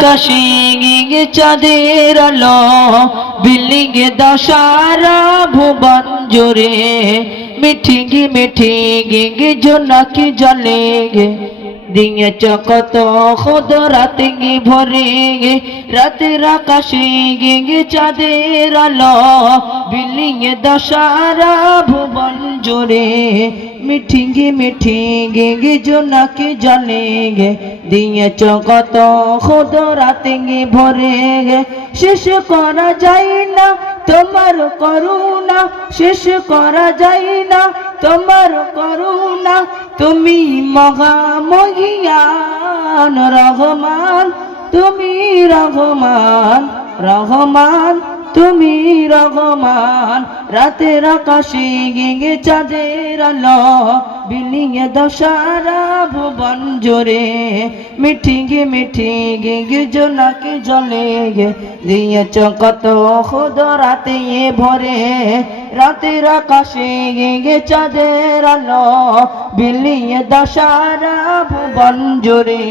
আকাশে গে চাঁদের আলো বিল্ডিং দশারা ভুবন জোরে। মিঠি গে মিঠি গে গে জোনাকি জলে গে দিঙে চকত খোদ রাতে গে ভরে গে রাতের আকাশে গে গে চাঁদের আলো। বিল্ডিং এ দশারা ভুবন জোরে মিঠি গে মিঠি গে গে জোনাকি জলে গে দিয়ে চকত খোদ রাতে গে ভরে গে শেষ করা যায় না তোমার করুণা শেষ করা যায় না। তোমার করুণা তুমি মহামহিয়ান রহমান তুমি রহমান রহমান। তুমি রহমান, রাতের আকাশে গেঙ্গে চাঁদের আলো, বিলিয়ে দশারা ভুবন জোরে মিঠি গে মিঠি গে গে জোনাকে জলে গে, দিয়েছ কত খোদ রাতে ভরে, রাতের আকাশে গেঙ্গে চাঁদের আলো, বিলিয়ে দশারা ভুবন জোরে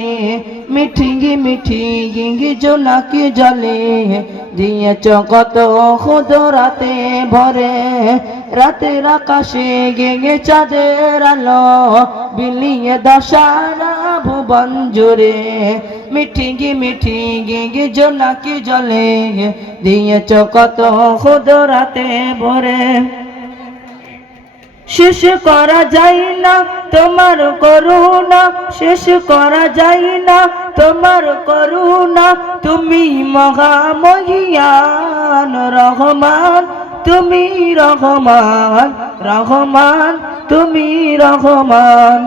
মিঠি গে মিঠি গে গে জোনাকে জলে দিয়েছ কত খোদ রাতে ভরে। রাতের আকাশে গেগে চাঁদের আলো, বিলিয়ে দশারা ভুবন জোরে মিঠিঙ্গি গে মিঠি গে গে জোনাকি জলে দিয়েছ কত খোদ রাতে ভরে। শেষ করা যায় না তোমার করুণা শেষ করা যায় না। তোমার করুণা, তুমি মহামহিয়ান রহমান। তুমি রহমান রহমান, তুমি রহমান।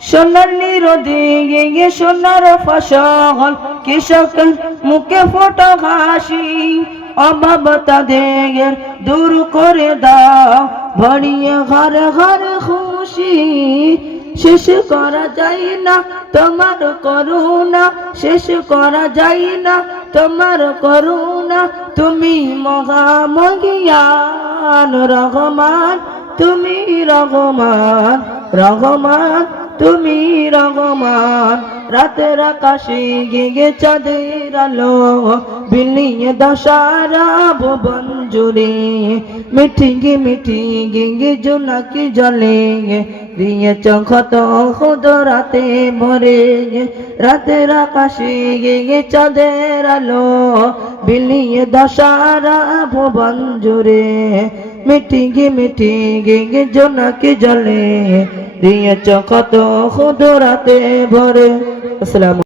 সোনার নিরোধে সোনার ফসল কৃষক মুখে ফোটা হাসি, অভাব তাদের দূর করে দাও। ভরিয়ে ঘরে ঘরে খুশি। শেষ করা যায় না তোমার করুণা। শেষ করা যায় না তোমার করুণা। তুমি মহামগিয়ান রহমান, তুমি রহমান। রহমান তুমি রহমান রাতের আকাশে গেগে চাঁদের আলো, বিলিয়ে দশারা ভুবন জুড়ে মিঠি গে মিঠি গেগে জোনাকি জলে, দিয়ে চখত খুদ রাতে ভরে, রাতের আকাশে গেগে চাঁদের আলো, বিলিয়ে দশারা ভুবন জুড়ে মিঠি গেগে জোনাকি জলে দিয়েছ কত খুদরাতে ভরে। আসসালাম